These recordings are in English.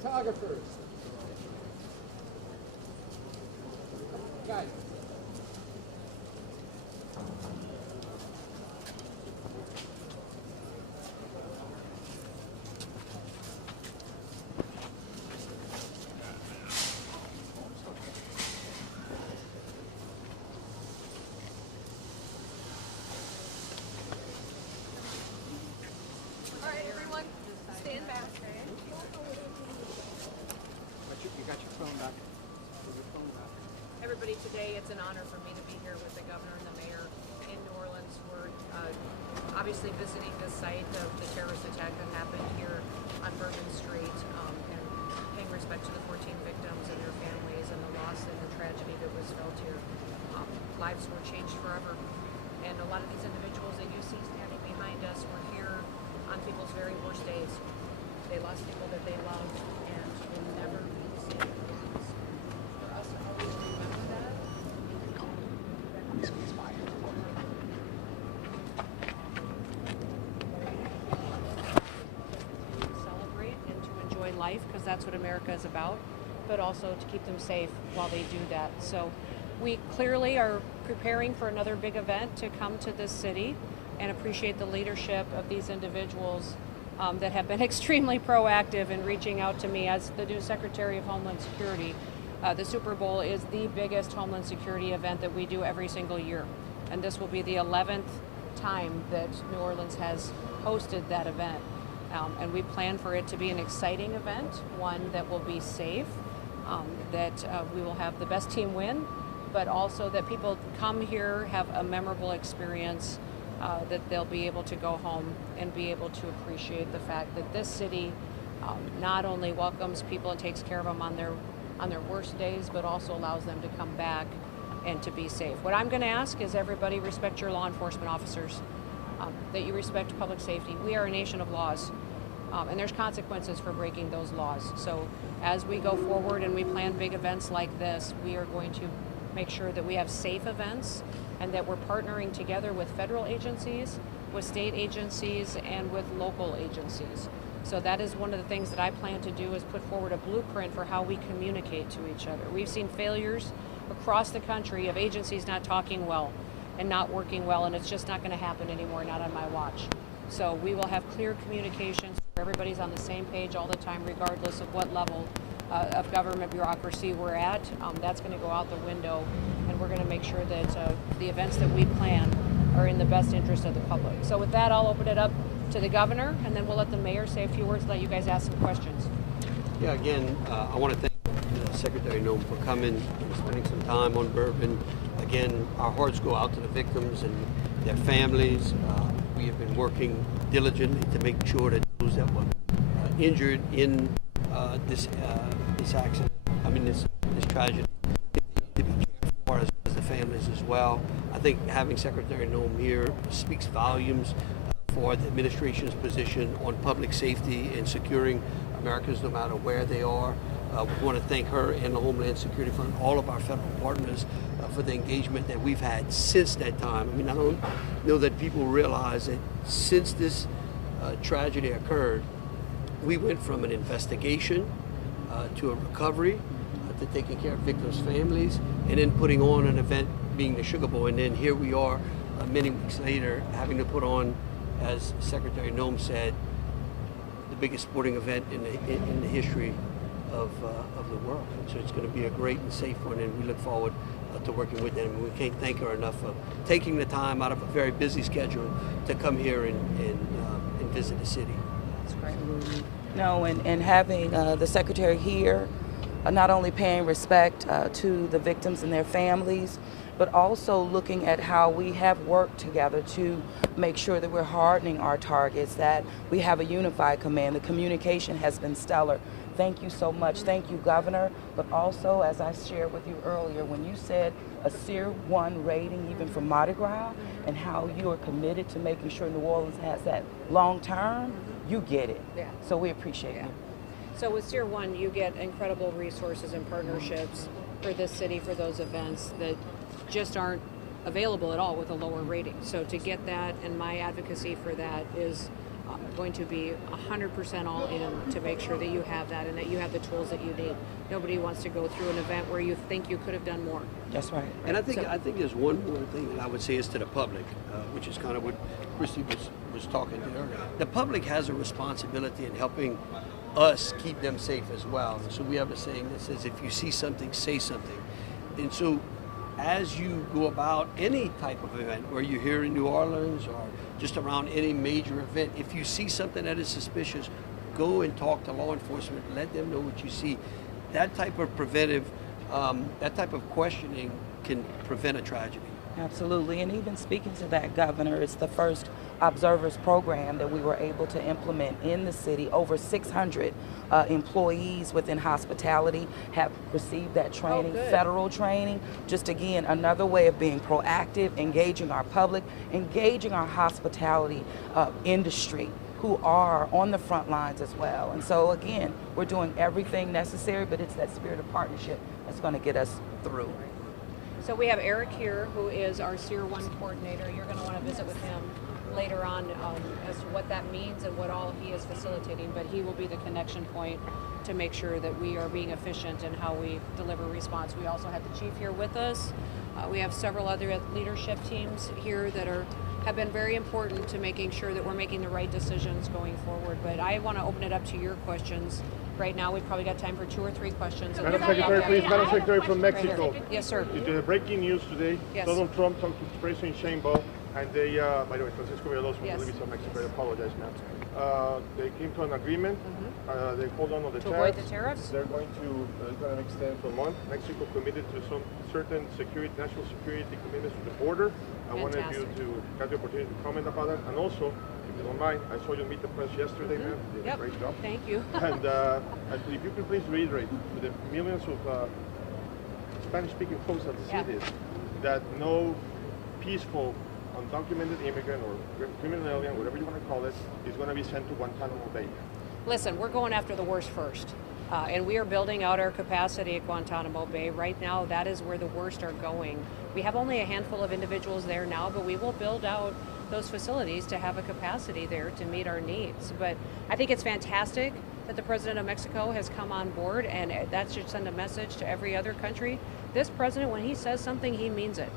Photographers. Guys. All right, everyone, stand back. You got your phone back. Everybody, today it's an honor for me to be here with the governor and the mayor in New Orleans. We're obviously visiting the site of the terrorist attack that happened here on Bourbon Street and paying respect to the 14 victims and their families and the loss and the tragedy that was felt here. Lives were changed forever. And a lot of these individuals that you see standing behind us were here on people's very worst days. They lost people that they loved and will never be the same again. For us to always remember that. To celebrate and to enjoy life, because that's what America is about, but also to keep them safe while they do that. So we clearly are preparing for another big event to come to this city, and appreciate the leadership of these individuals that have been extremely proactive in reaching out to me as the new Secretary of Homeland Security. The Super Bowl is the biggest Homeland Security event that we do every single year, and this will be the 11th time that New Orleans has hosted that event. And we plan for it to be an exciting event, one that will be safe, that we will have the best team win, but also that people come here, have a memorable experience, that they'll be able to go home and be able to appreciate the fact that this city not only welcomes people and takes care of them on their worst days, but also allows them to come back and to be safe. What I'm going to ask is everybody respect your law enforcement officers, that you respect public safety. We are a nation of laws, and there's consequences for breaking those laws. So as we go forward and we plan big events like this, we are going to make sure that we have safe events and that we're partnering together with federal agencies, with state agencies, and with local agencies. So that is one of the things that I plan to do, is put forward a blueprint for how we communicate to each other. We've seen failures across the country of agencies not talking well and not working well, and it's just not going to happen anymore, not on my watch. So we will have clear communications where everybody's on the same page all the time, regardless of what level of government bureaucracy we're at. That's going to go out the window, and we're going to make sure that the events that we plan are in the best interest of the public. So with that, I'll open it up to the governor, and then we'll let the mayor say a few words, let you guys ask some questions. Yeah, again, I want to thank Secretary Noem for coming and spending some time on Bourbon. Again, our hearts go out to the victims and their families. We have been working diligently to make sure that those that were injured in this accident, this tragedy, to be cared for, as the families as well. I think having Secretary Noem here speaks volumes for the administration's position on public safety and securing Americans no matter where they are. We want to thank her and the Homeland Security Fund, all of our federal partners, for the engagement that we've had since that time. I mean, I don't know that people realize that since this tragedy occurred, we went from an investigation to a recovery, to taking care of victims' families, and then putting on an event being the Sugar Bowl. And then here we are many weeks later having to put on, as Secretary Noem said, the biggest sporting event in the history of the world. So it's going to be a great and safe one, and we look forward to working with them. We can't thank her enough for taking the time out of a very busy schedule to come here and visit the city. That's great. No, and having the Secretary here, not only paying respect to the victims and their families, but also looking at how we have worked together to make sure that we're hardening our targets, that we have a unified command. The communication has been stellar. Thank you so much. Thank you, Governor. But also, as I shared with you earlier, when you said a Tier 1 rating even for Mardi Gras, and how you are committed to making sure New Orleans has that long term, you get it. Yeah. So we appreciate you. So with Tier 1, you get incredible resources and partnerships for this city, for those events that just aren't available at all with a lower rating. So to get that, and my advocacy for that is going to be 100% all in to make sure that you have that and that you have the tools that you need. Nobody wants to go through an event where you think you could have done more. That's right. And I think there's one more thing that I would say is to the public, which is kind of what Kristi was talking to earlier. The public has a responsibility in helping us keep them safe as well. And so we have a saying that says, if you see something, say something. And so as you go about any type of event, where you're here in New Orleans or just around any major event, if you see something that is suspicious, go and talk to law enforcement, let them know what you see. That type of preventive, that type of questioning can prevent a tragedy. Absolutely, and even speaking to that, Governor, it's the first observers program that we were able to implement in the city. Over 600 employees within hospitality have received that training, federal training. Just again, another way of being proactive, engaging our public, engaging our hospitality industry, who are on the front lines as well. And so again, we're doing everything necessary, but it's that spirit of partnership that's going to get us through. So we have Eric here, who is our Tier 1 coordinator. You're going to want to visit with him later on as to what that means and what all he is facilitating, but he will be the connection point to make sure that we are being efficient in how we deliver response. We also have the chief here with us. We have several other leadership teams here that have been very important to making sure that we're making the right decisions going forward. But I want to open it up to your questions. Right now, we've probably got time for 2 or 3 questions. Madam Secretary, please. Madam Secretary from Mexico. Right yes, sir. Breaking news today. Yes. Donald Trump talked to President Sheinbaum, and they, by the way, Francisco Villalobos from Yes. Televisa Mexico, I apologize, ma'am. They came to an agreement. They hold on the To tariffs. avoid the tariffs? They're going to extend for a month. Mexico committed to some certain national security commitments to the border. I wanted you to have the opportunity to comment about that. And also, if you don't mind, I saw you meet the press yesterday, ma'am. You did a great job. Thank you. And if you could please reiterate to the millions of Spanish-speaking folks of the cities that no peaceful, undocumented immigrant or criminal alien, whatever you want to call it, is going to be sent to Guantanamo Bay. Listen, we're going after the worst first. And we are building out our capacity at Guantanamo Bay. Right now, that is where the worst are going. We have only a handful of individuals there now, but we will build out those facilities to have a capacity there to meet our needs. But I think it's fantastic that the President of Mexico has come on board, and that should send a message to every other country. This president, when he says something, he means it.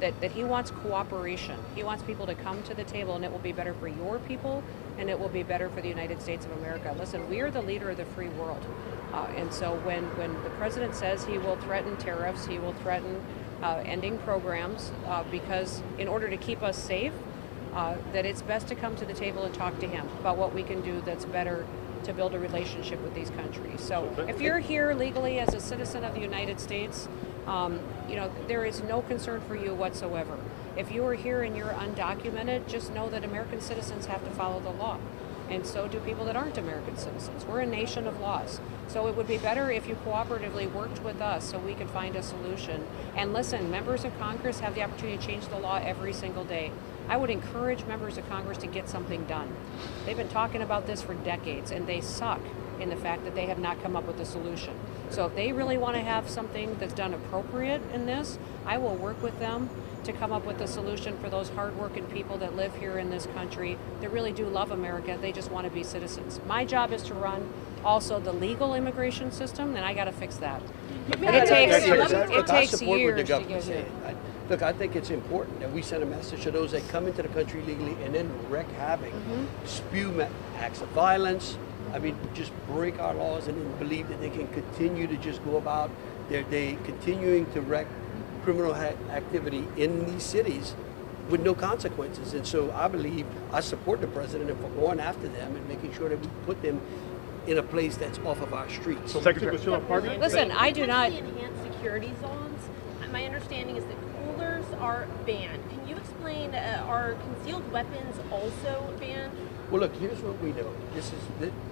That he wants cooperation. He wants people to come to the table, and it will be better for your people, and it will be better for the United States of America. Listen, we are the leader of the free world. And so when the president says he will threaten tariffs, he will threaten ending programs, because in order to keep us safe, that it's best to come to the table and talk to him about what we can do that's better to build a relationship with these countries. So if you're here legally as a citizen of the United States, there is no concern for you whatsoever. If you are here and you're undocumented, just know that American citizens have to follow the law. And so do people that aren't American citizens. We're a nation of laws. So it would be better if you cooperatively worked with us so we could find a solution. And listen, members of Congress have the opportunity to change the law every single day. I would encourage members of Congress to get something done. They've been talking about this for decades, and they suck in the fact that they have not come up with a solution. So if they really want to have something that's done appropriate in this, I will work with them to come up with a solution for those hardworking people that live here in this country that really do love America. They just want to be citizens. My job is to run also the legal immigration system, and I got to fix that. It takes years to get here. Look, I think it's important that we send a message to those that come into the country legally and then wreak havoc, spew acts of violence. I mean, just break our laws and then believe that they can continue to just go about their day, continuing to wreak criminal activity in these cities with no consequences. And so I support the president for going after them and making sure that we put them in a place that's off of our streets. So Secretary still a partner? Listen, I do not. The enhanced security zones, my understanding is that coolers are banned. Can you explain, are concealed weapons also banned? Well, look, here's what we know.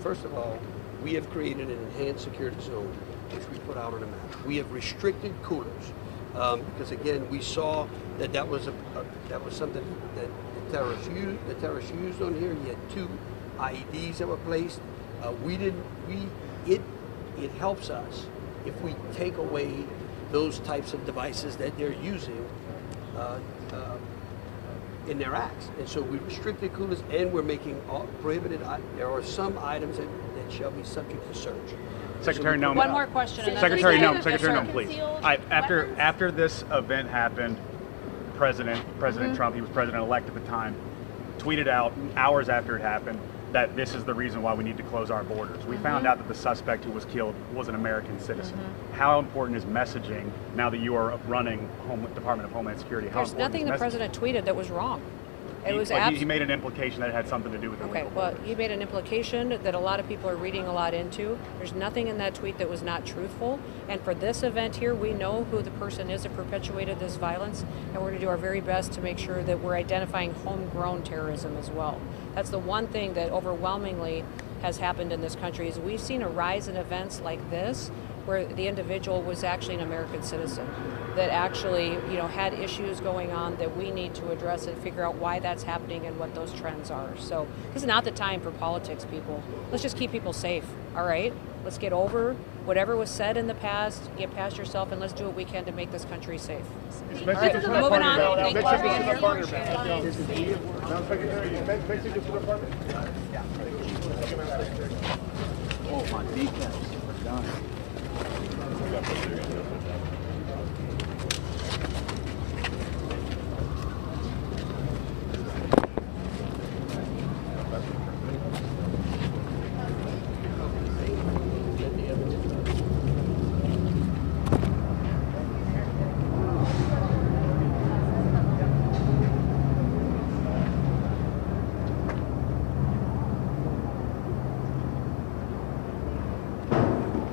First of all, we have created an enhanced security zone, which we put out on the map. We have restricted coolers because, again, we saw that was something that the terrorists used on here. You had 2 IEDs that were placed. It helps us if we take away those types of devices that they're using in their acts. And so we restricted coolers, and we're making all prohibited. There are some items that shall be subject to search. Secretary Noem. One more question. And then Secretary please. Noem, Yes, Secretary sir. Noem, please. Concealed After weapons? this event happened, President Trump, he was president-elect at the time, tweeted out hours after it happened that this is the reason why we need to close our borders. We found out that the suspect who was killed was an American citizen. How important is messaging now that you are running Department of Homeland Security? How There's important nothing is the messaging? president tweeted that was wrong. It was he made an implication that it had something to do with Okay, illegal. well, he made an implication that a lot of people are reading a lot into. There's nothing in that tweet that was not truthful. And for this event here, we know who the person is that perpetuated this violence, and we're going to do our very best to make sure that we're identifying homegrown terrorism as well. That's the one thing that overwhelmingly has happened in this country is we've seen a rise in events like this where the individual was actually an American citizen that actually, had issues going on that we need to address and figure out why that's happening and what those trends are. So this is not the time for politics, people. Let's just keep people safe, all right? Let's get over whatever was said in the past, get past yourself, and let's do what we can to make this country safe. All right, moving on. Thank you for being here. Now, Secretary, Mexico to the Department. Oh, my kneecaps are done.